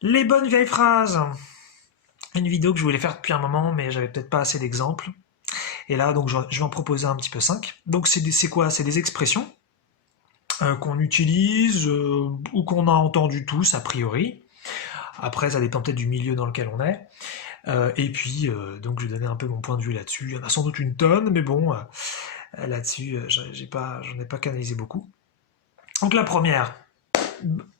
Les bonnes vieilles phrases. Une vidéo que je voulais faire depuis un moment, mais j'avais peut-être pas assez d'exemples. Et là, donc, je vais en proposer un petit peu 5. Donc, c'est quoi? C'est des expressions qu'on utilise ou qu'on a entendu tous, a priori. Après, ça dépend peut-être du milieu dans lequel on est. Et puis, donc, je vais donner un peu mon point de vue là-dessus. Il y en a sans doute une tonne, mais bon, là-dessus, j'en ai pas canalisé beaucoup. Donc, la première,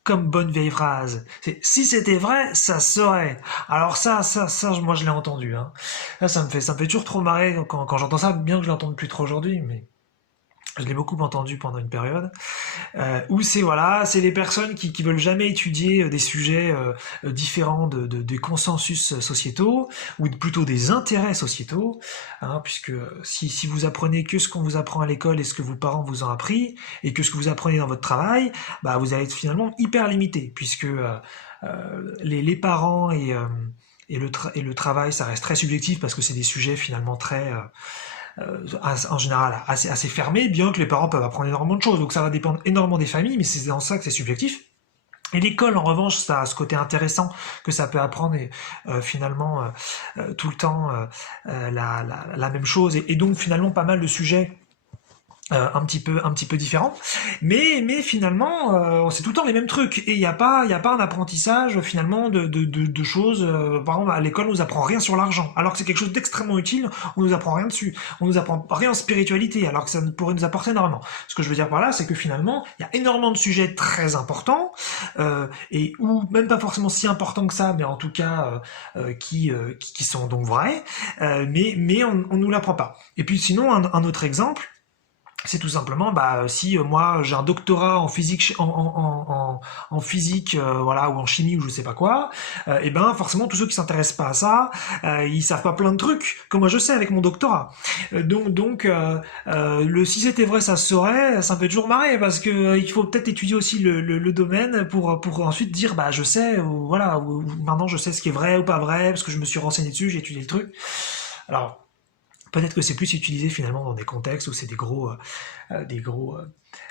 comme bonne vieille phrase. C'est si c'était vrai, ça se saurait. Alors ça, moi je l'ai entendu. Hein. Là, ça me fait toujours trop marrer quand j'entends ça, bien que je l'entende plus trop aujourd'hui, mais je l'ai beaucoup entendu pendant une période. Où c'est voilà, c'est les personnes qui veulent jamais étudier des sujets différents des consensus sociétaux ou plutôt des intérêts sociétaux, hein, puisque si vous apprenez que ce qu'on vous apprend à l'école et ce que vos parents vous ont appris et que ce que vous apprenez dans votre travail, bah vous allez être finalement hyper limité, puisque les parents et le travail, ça reste très subjectif parce que c'est des sujets finalement très en général assez fermé, bien que les parents peuvent apprendre énormément de choses. Donc ça va dépendre énormément des familles, mais c'est dans ça que c'est subjectif. Et l'école, en revanche, ça a ce côté intéressant que ça peut apprendre et finalement tout le temps la même chose. Et donc finalement pas mal de sujets un petit peu différent, mais finalement c'est tout le temps les mêmes trucs et il y a pas un apprentissage finalement de choses. Par exemple, à l'école, on nous apprend rien sur l'argent, alors que c'est quelque chose d'extrêmement utile. On nous apprend rien dessus, on nous apprend rien en spiritualité, alors que ça pourrait nous apporter énormément. Ce que je veux dire par là, c'est que finalement, il y a énormément de sujets très importants et ou même pas forcément si importants que ça, mais en tout cas qui sont donc vrais, mais on nous l'apprend pas. Et puis sinon, un autre exemple, c'est tout simplement, bah, si moi j'ai un doctorat en physique, en physique, voilà, ou en chimie ou je sais pas quoi, et ben forcément tous ceux qui s'intéressent pas à ça, ils savent pas plein de trucs que moi je sais avec mon doctorat. Le si c'était vrai ça se saurait, ça me fait toujours marrer parce que il faut peut-être étudier aussi le domaine pour ensuite dire bah je sais, ou voilà, ou maintenant je sais ce qui est vrai ou pas vrai parce que je me suis renseigné dessus, j'ai étudié le truc. Alors peut-être que c'est plus utilisé finalement dans des contextes où c'est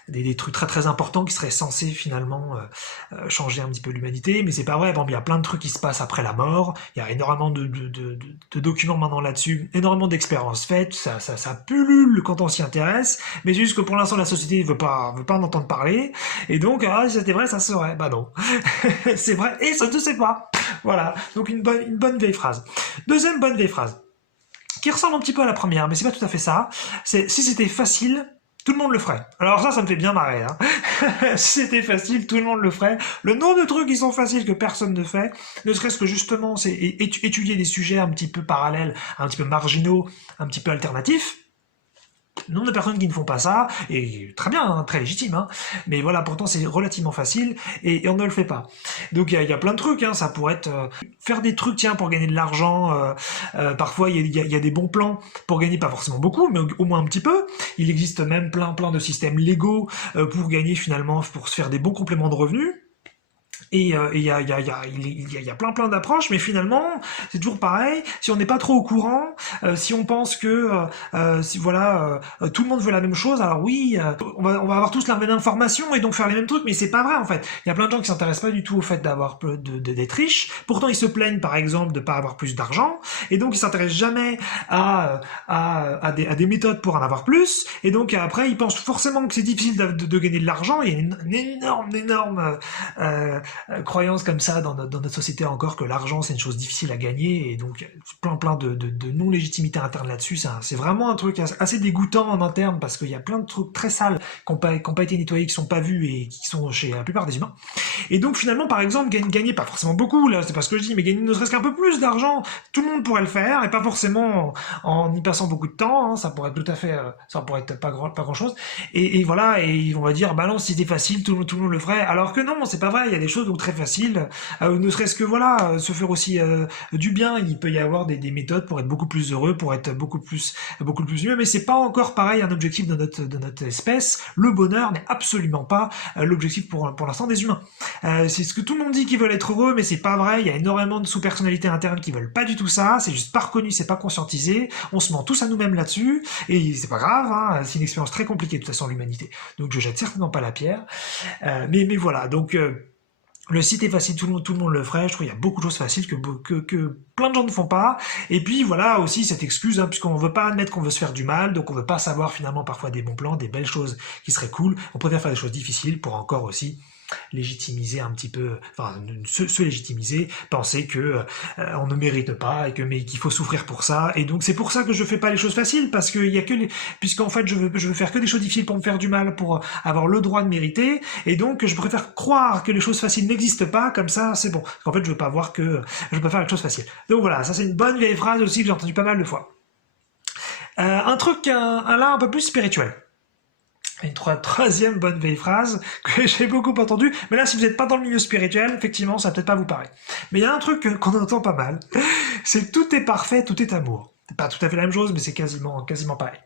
des trucs très très importants qui seraient censés finalement changer un petit peu l'humanité, mais c'est pas vrai. Bon, il y a plein de trucs qui se passent après la mort. Il y a énormément de documents maintenant là-dessus, énormément d'expériences faites. Ça pullule quand on s'y intéresse, mais c'est juste que pour l'instant la société veut pas en entendre parler. Et donc, ah, si c'était vrai, ça serait. Bah non, c'est vrai et ça ne se sait pas. Voilà. Donc une bonne vieille phrase. Deuxième bonne vieille phrase qui ressemble un petit peu à la première, mais c'est pas tout à fait ça. C'est si c'était facile, tout le monde le ferait. Alors ça me fait bien marrer. Hein. Si c'était facile, tout le monde le ferait. Le nombre de trucs qui sont faciles que personne ne fait, ne serait-ce que justement, c'est étudier des sujets un petit peu parallèles, un petit peu marginaux, un petit peu alternatifs. Nombre de personnes qui ne font pas ça, et très bien, hein, très légitime, hein, mais voilà, pourtant c'est relativement facile, et on ne le fait pas. Donc il y a plein de trucs, hein, ça pourrait être faire des trucs, tiens, pour gagner de l'argent, parfois il y a des bons plans pour gagner, pas forcément beaucoup, mais au moins un petit peu. Il existe même plein de systèmes légaux pour gagner finalement, pour se faire des bons compléments de revenus. Et il y a plein d'approches, mais finalement, c'est toujours pareil. Si on n'est pas trop au courant, si on pense que si voilà, tout le monde veut la même chose, alors oui, on va avoir tous la même information et donc faire les mêmes trucs, mais c'est pas vrai en fait. Il y a plein de gens qui s'intéressent pas du tout au fait d'être riches. Pourtant, ils se plaignent par exemple de pas avoir plus d'argent, et donc ils s'intéressent jamais à des méthodes pour en avoir plus. Et donc après, ils pensent forcément que c'est difficile de gagner de l'argent. Il y a une énorme croyance comme ça dans notre société encore que l'argent c'est une chose difficile à gagner et donc plein de non-légitimité interne là-dessus. C'est vraiment un truc assez dégoûtant en interne parce qu'il y a plein de trucs très sales qui ont pas été nettoyés, qui sont pas vus et qui sont chez la plupart des humains. Et donc finalement, par exemple, gagner pas forcément beaucoup, là c'est pas ce que je dis, mais gagner ne serait-ce qu'un peu plus d'argent, tout le monde pourrait le faire et pas forcément en y passant beaucoup de temps. Hein, ça pourrait être tout à fait, ça pourrait être pas grand chose. Et voilà, et on va dire, bah non, si c'était facile, tout le monde le ferait. Alors que non, c'est pas vrai. Il y a des choses donc très faciles, ne serait-ce que voilà, se faire aussi du bien. Il peut y avoir des méthodes pour être beaucoup plus heureux, pour être beaucoup plus mieux. Mais c'est pas encore pareil un objectif de notre espèce. Le bonheur n'est absolument pas l'objectif pour l'instant des humains. C'est ce que tout le monde dit qu'ils veulent être heureux, mais c'est pas vrai. Il y a énormément de sous-personnalités internes qui veulent pas du tout ça. C'est juste pas reconnu, c'est pas conscientisé. On se ment tous à nous-mêmes là-dessus, et c'est pas grave. Hein, c'est une expérience très compliquée de toute façon l'humanité. Donc je jette certainement pas la pierre. Mais voilà. Donc Le site est facile, tout le monde le ferait. Je trouve qu'il y a beaucoup de choses faciles que plein de gens ne font pas. Et puis voilà aussi cette excuse, hein, puisqu'on veut pas admettre qu'on veut se faire du mal, donc on veut pas savoir finalement parfois des bons plans, des belles choses qui seraient cool. On préfère faire des choses difficiles pour encore aussi légitimiser un petit peu, enfin se légitimiser, penser que on ne mérite pas et que mais qu'il faut souffrir pour ça. Et donc c'est pour ça que je fais pas les choses faciles, parce qu'il y a que les, puisqu'en fait je veux faire que des choses difficiles pour me faire du mal, pour avoir le droit de mériter. Et donc je préfère croire que les choses faciles n'existent pas, comme ça c'est bon. En fait je veux pas voir que je peux faire les choses faciles. Donc voilà, ça c'est une bonne vieille phrase aussi que j'ai entendu pas mal de fois. Un truc là un peu plus spirituel. Une troisième bonne vieille phrase que j'ai beaucoup entendue, mais là si vous n'êtes pas dans le milieu spirituel, effectivement ça va peut-être pas vous parler. Mais il y a un truc qu'on entend pas mal, c'est tout est parfait, tout est amour. C'est pas tout à fait la même chose, mais c'est quasiment pareil.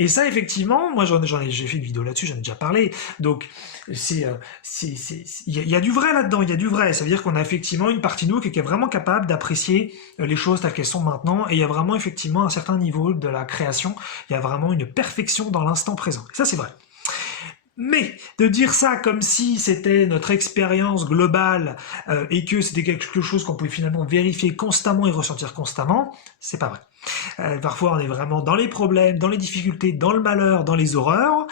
Et ça, effectivement, moi j'ai fait une vidéo là-dessus, j'en ai déjà parlé. Donc, il y a du vrai là-dedans, il y a du vrai. Ça veut dire qu'on a effectivement une partie de nous qui est vraiment capable d'apprécier les choses telles qu'elles sont maintenant. Et il y a vraiment effectivement un certain niveau de la création. Il y a vraiment une perfection dans l'instant présent. Et ça, c'est vrai. Mais de dire ça comme si c'était notre expérience globale et que c'était quelque chose qu'on pouvait finalement vérifier constamment et ressentir constamment, c'est pas vrai. Parfois on est vraiment dans les problèmes, dans les difficultés, dans le malheur, dans les horreurs,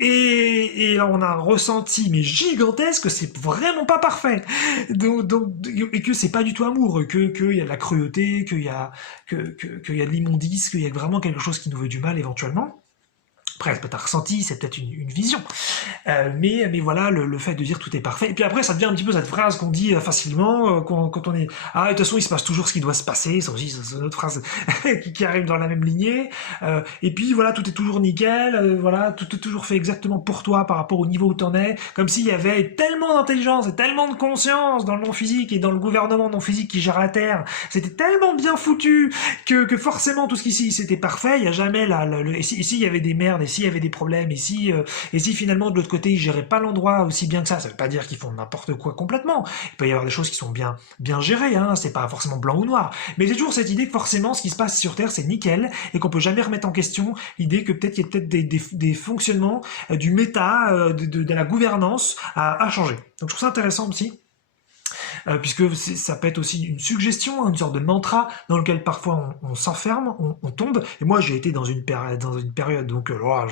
et là on a un ressenti mais gigantesque que c'est vraiment pas parfait, et que c'est pas du tout amour, qu'il y a de la cruauté, qu'il y a de l'immondice, qu'il y a vraiment quelque chose qui nous veut du mal éventuellement. Après, c'est peut-être un ressenti, c'est peut-être une vision. Mais voilà, le fait de dire tout est parfait. Et puis après, ça devient un petit peu cette phrase qu'on dit facilement quand on est... Ah, de toute façon, il se passe toujours ce qui doit se passer. C'est aussi une autre phrase qui arrive dans la même lignée. Et puis voilà, tout est toujours nickel. Voilà, tout est toujours fait exactement pour toi par rapport au niveau où t'en es. Comme s'il y avait tellement d'intelligence et tellement de conscience dans le non-physique et dans le gouvernement non-physique qui gère la Terre. C'était tellement bien foutu que forcément tout ce qu'ici c'était parfait. Il n'y a jamais ici il y avait des merdes, s'il y avait des problèmes, et si finalement de l'autre côté ils géraient pas l'endroit aussi bien que ça veut pas dire qu'ils font n'importe quoi complètement. Il peut y avoir des choses qui sont bien gérées, hein, c'est pas forcément blanc ou noir. Mais j'ai toujours cette idée que forcément ce qui se passe sur Terre c'est nickel et qu'on peut jamais remettre en question l'idée que peut-être il y a peut-être des fonctionnements du méta, de la gouvernance à changer. Donc je trouve ça intéressant aussi. Puisque ça peut être aussi une suggestion, une sorte de mantra dans lequel parfois on s'enferme, on tombe. Et moi, j'ai été dans une période, donc là,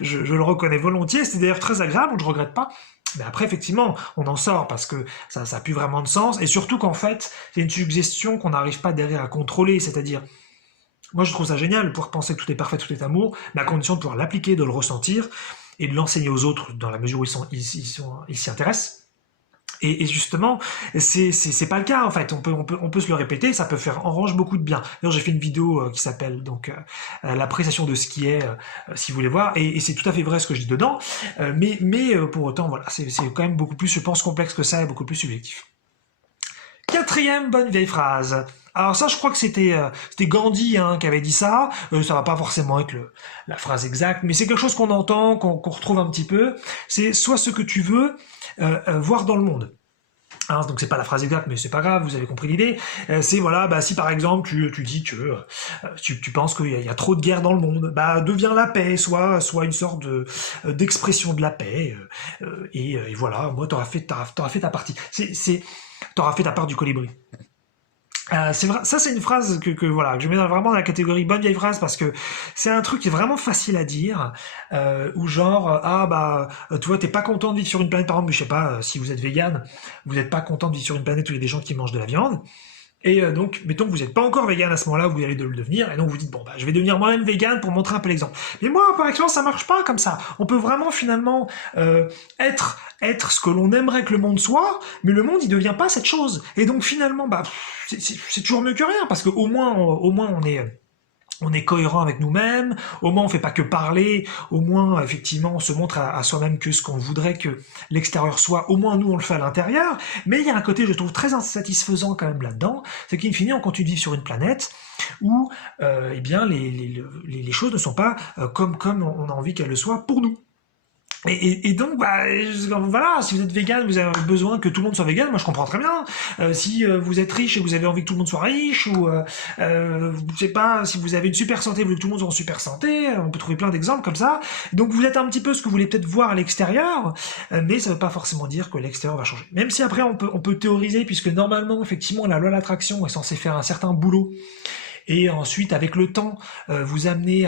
je le reconnais volontiers. C'était d'ailleurs très agréable, je regrette pas. Mais après, effectivement, on en sort parce que ça a plus vraiment de sens. Et surtout qu'en fait, c'est une suggestion qu'on n'arrive pas derrière à contrôler. C'est-à-dire, moi, je trouve ça génial de pouvoir penser que tout est parfait, tout est amour, mais à condition de pouvoir l'appliquer, de le ressentir et de l'enseigner aux autres dans la mesure où ils s'y intéressent. Et justement, c'est pas le cas en fait. On peut se le répéter, ça peut faire en revanche beaucoup de bien. D'ailleurs, j'ai fait une vidéo qui s'appelle donc l'appréciation de ce qui est, si vous voulez voir, et c'est tout à fait vrai ce que je dis dedans. Mais pour autant, voilà, c'est quand même beaucoup plus, je pense, complexe que ça et beaucoup plus subjectif. Quatrième bonne vieille phrase. Alors ça, je crois que c'était Gandhi hein, qui avait dit ça. Ça va pas forcément avec la phrase exacte, mais c'est quelque chose qu'on entend, qu'on retrouve un petit peu. C'est soit ce que tu veux voir dans le monde. Hein, donc c'est pas la phrase exacte, mais c'est pas grave, vous avez compris l'idée. C'est voilà, bah si par exemple tu dis que tu penses qu'il y a trop de guerre dans le monde, bah deviens la paix, soit une sorte d'expression de la paix. Et voilà, moi t'auras fait ta partie. T'auras fait ta part du colibri. C'est vrai, ça c'est une phrase que voilà que je mets vraiment dans la catégorie bonne vieille phrase parce que c'est un truc qui est vraiment facile à dire ou genre ah bah tu vois t'es pas content de vivre sur une planète par exemple je sais pas si vous êtes vegan vous n'êtes pas content de vivre sur une planète où il y a des gens qui mangent de la viande et donc mettons que vous n'êtes pas encore vegan à ce moment-là vous allez le devenir et donc vous dites bon bah je vais devenir moi-même vegan pour montrer un peu l'exemple mais moi par expérience ça marche pas comme ça on peut vraiment finalement être ce que l'on aimerait que le monde soit mais le monde il devient pas cette chose et donc finalement bah c'est toujours mieux que rien parce qu'au moins on est cohérent avec nous-mêmes, au moins on fait pas que parler, au moins effectivement on se montre à soi-même que ce qu'on voudrait que l'extérieur soit, au moins nous on le fait à l'intérieur, mais il y a un côté je trouve très insatisfaisant quand même là-dedans, c'est qu'in fine on continue de vivre sur une planète où eh bien les choses ne sont pas comme on a envie qu'elles le soient pour nous. Et donc, bah, voilà, si vous êtes vegan, vous avez besoin que tout le monde soit vegan, moi je comprends très bien. Si vous êtes riche et vous avez envie que tout le monde soit riche, ou je sais pas, si vous avez une super santé, vous voulez que tout le monde soit en super santé, on peut trouver plein d'exemples comme ça. Donc vous êtes un petit peu ce que vous voulez peut-être voir à l'extérieur, mais ça veut pas forcément dire que l'extérieur va changer. Même si après on peut théoriser, puisque normalement, effectivement, la loi de l'attraction est censée faire un certain boulot, et ensuite, avec le temps, vous amenez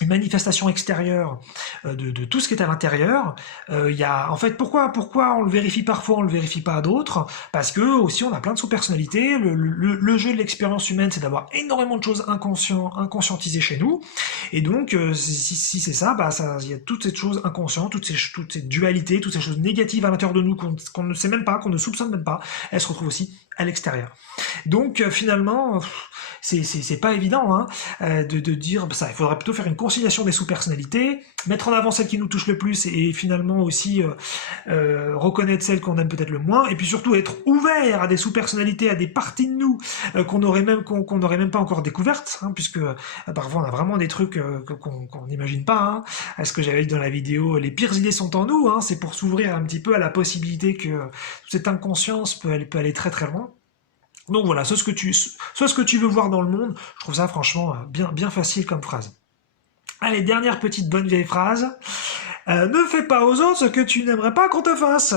une manifestation extérieure de tout ce qui est à l'intérieur. Il y a, en fait, pourquoi on le vérifie parfois, on le vérifie pas à d'autres? Parce que aussi on a plein de sous-personnalités. Le jeu de l'expérience humaine, c'est d'avoir énormément de choses inconscientisées chez nous. Et donc, si c'est ça, bah il y a toutes ces choses inconscientes, toutes ces dualités, toutes ces choses négatives à l'intérieur de nous qu'on ne sait même pas, qu'on ne soupçonne même pas. Elles se retrouvent aussi à l'extérieur. Donc finalement, c'est pas évident hein, de dire ça. Il faudrait plutôt faire une conciliation des sous-personnalités, mettre en avant celles qui nous touchent le plus et finalement aussi reconnaître celles qu'on aime peut-être le moins, et puis surtout être ouvert à des sous-personnalités, à des parties de nous qu'on n'aurait même pas encore découvertes, hein, puisque parfois on a vraiment des trucs qu'on n'imagine pas. Hein. Ce que j'avais dit dans la vidéo, les pires idées sont en nous, hein, c'est pour s'ouvrir un petit peu à la possibilité que cette inconscience peut aller très très loin. Donc voilà, soit ce que tu veux voir dans le monde, je trouve ça franchement bien facile comme phrase. Allez, dernière petite bonne vieille phrase. Ne fais pas aux autres ce que tu n'aimerais pas qu'on te fasse.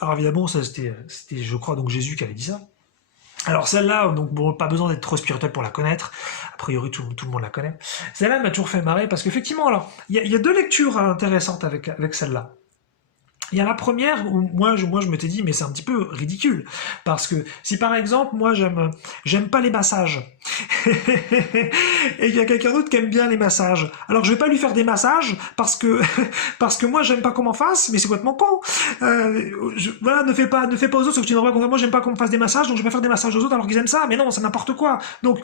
Alors évidemment, ça c'était je crois donc Jésus qui avait dit ça. Alors celle-là, donc bon, pas besoin d'être trop spirituel pour la connaître. A priori, tout le monde la connaît. Celle-là m'a toujours fait marrer parce qu'effectivement, alors il y a deux lectures intéressantes avec celle-là. Il y a la première où moi je m'étais dit mais c'est un petit peu ridicule parce que si par exemple moi j'aime pas les massages et il y a quelqu'un d'autre qui aime bien les massages, alors je vais pas lui faire des massages parce que parce que moi j'aime pas qu'on m'en fasse, mais c'est complètement con. Voilà, ne fais pas aux autres ce que tu n'aurais pas. Moi j'aime pas qu'on me fasse des massages, donc je vais pas faire des massages aux autres alors qu'ils aiment ça, mais non, c'est n'importe quoi. Donc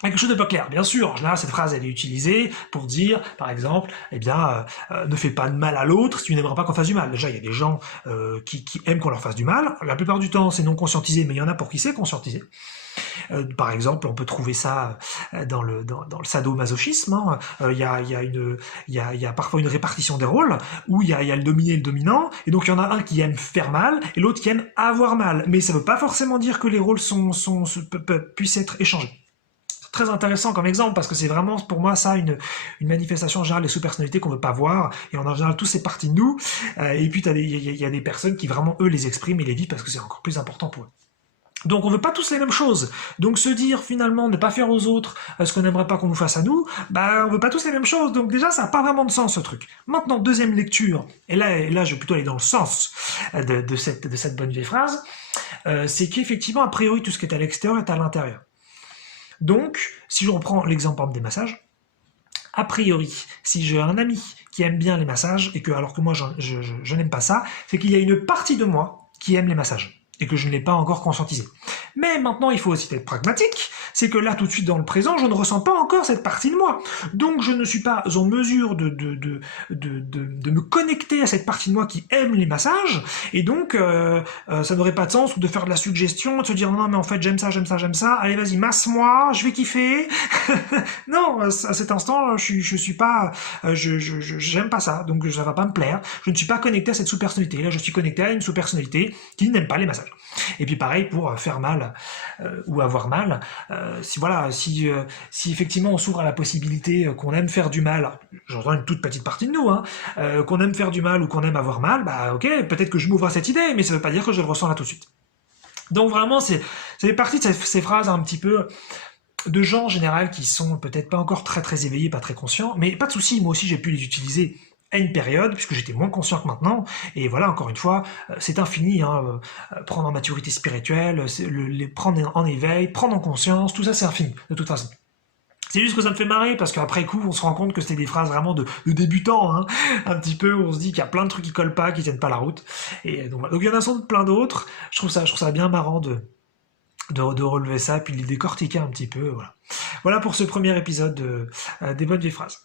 quelque chose de pas clair. Bien sûr, en général, cette phrase, elle est utilisée pour dire, par exemple, eh bien, ne fais pas de mal à l'autre si tu n'aimerais pas qu'on fasse du mal. Déjà, il y a des gens qui aiment qu'on leur fasse du mal. La plupart du temps, c'est non conscientisé, mais il y en a pour qui c'est conscientisé. Par exemple, on peut trouver ça dans le sadomasochisme. Hein. Il y a parfois une répartition des rôles où il y a le dominé et le dominant, et donc il y en a un qui aime faire mal et l'autre qui aime avoir mal. Mais ça ne veut pas forcément dire que les rôles puissent être échangés. Très intéressant comme exemple parce que c'est vraiment pour moi ça une manifestation générale des sous-personnalités qu'on veut pas voir, et en général tous c'est parti de nous, et puis il y a des personnes qui vraiment eux les expriment et les vivent parce que c'est encore plus important pour eux. Donc on veut pas tous les mêmes choses. Donc se dire finalement ne pas faire aux autres ce qu'on n'aimerait pas qu'on nous fasse à nous, bah on veut pas tous les mêmes choses. Donc déjà ça n'a pas vraiment de sens ce truc. Maintenant deuxième lecture, et là je vais plutôt aller dans le sens de cette bonne vieille phrase, c'est qu'effectivement a priori tout ce qui est à l'extérieur est à l'intérieur. Donc, si je reprends l'exemple des massages, a priori, si j'ai un ami qui aime bien les massages, et que alors que moi je n'aime pas ça, c'est qu'il y a une partie de moi qui aime les massages, et que je ne l'ai pas encore conscientisé. Mais maintenant, il faut aussi être pragmatique, c'est que là, tout de suite, dans le présent, je ne ressens pas encore cette partie de moi. Donc, je ne suis pas en mesure de me connecter à cette partie de moi qui aime les massages, et donc, ça n'aurait pas de sens de faire de la suggestion, de se dire, non, mais en fait, j'aime ça, allez, vas-y, masse-moi, je vais kiffer. Non, à cet instant, je suis pas, j'aime pas ça, donc ça va pas me plaire. Je ne suis pas connecté à cette sous-personnalité. Là, je suis connecté à une sous-personnalité qui n'aime pas les massages. Et puis pareil pour faire mal ou avoir mal. Si effectivement on s'ouvre à la possibilité qu'on aime faire du mal, j'entends une toute petite partie de nous, hein, qu'on aime faire du mal ou qu'on aime avoir mal, bah ok, peut-être que je m'ouvre à cette idée, mais ça veut pas dire que je le ressens là tout de suite. Donc vraiment, c'est partie de ces phrases un petit peu de gens en général qui sont peut-être pas encore très très éveillés, pas très conscients, mais pas de souci, moi aussi j'ai pu les utiliser à une période, puisque j'étais moins conscient que maintenant, et voilà, encore une fois, c'est infini, hein, prendre en maturité spirituelle, les prendre en éveil, prendre en conscience, tout ça c'est infini, de toute façon. C'est juste que ça me fait marrer, parce qu'après coup, on se rend compte que c'était des phrases vraiment de débutants, hein, un petit peu, où on se dit qu'il y a plein de trucs qui collent pas, qui tiennent pas la route, et donc il y en a sans doute plein d'autres, je trouve ça bien marrant de relever ça, puis de les décortiquer un petit peu, voilà. Voilà pour ce premier épisode des bonnes vieilles phrases.